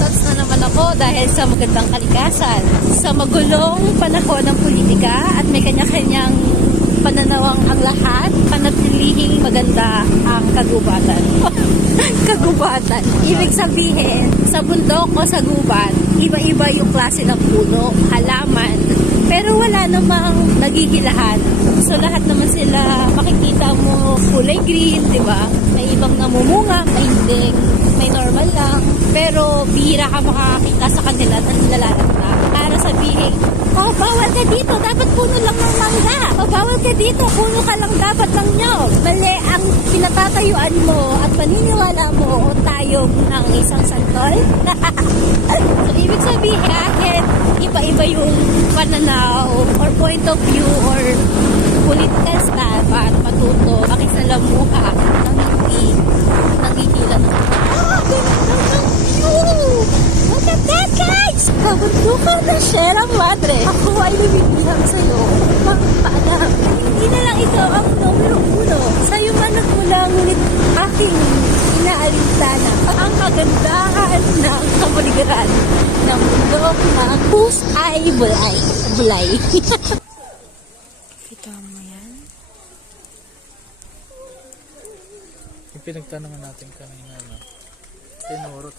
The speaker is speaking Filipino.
thoughts na naman ako dahil sa magandang kalikasan. Sa magulong panahon ng politika at may kanya-kanyang pananawang ang lahat, panatilihing maganda ang kagubatan. Kagubatan. Ibig sabihin, sa bundok o sa gubat, iba-iba yung klase ng puno, halaman, pero wala namang nagigilahan. So lahat naman sila makikita mo kulay green, di ba? May ibang namumunga, may hindi, may normal lang. Pero bihira ka makakakita sa kanila na nilalarap na. Para sabihin, oh, bawal ka dito, dapat puno lang ng mangga. Oh, bawal ka dito, puno ka lang dapat ng nyog. Mali ang pinatatayuan mo at paniniwala mo o tayong ng isang santol. So, ibig sabihin, kahit iba-iba yung pananaw or point of view or political style para matuto makisalamuha ng hindi nangigilan ng view! Look at that, guys! Kabundukan na Sierra Madre. Ako ay lumibihang sa'yo. Paalam. Hindi na lang ito ang numero 1. Sa'yo man nagmula, ngunit aking inaalintana ang kagandahan ng kabuligan ng bundok na husay bulay. Bulay. Kita mo yan? Yung pinagtanungan natin kanina, no? Tinuro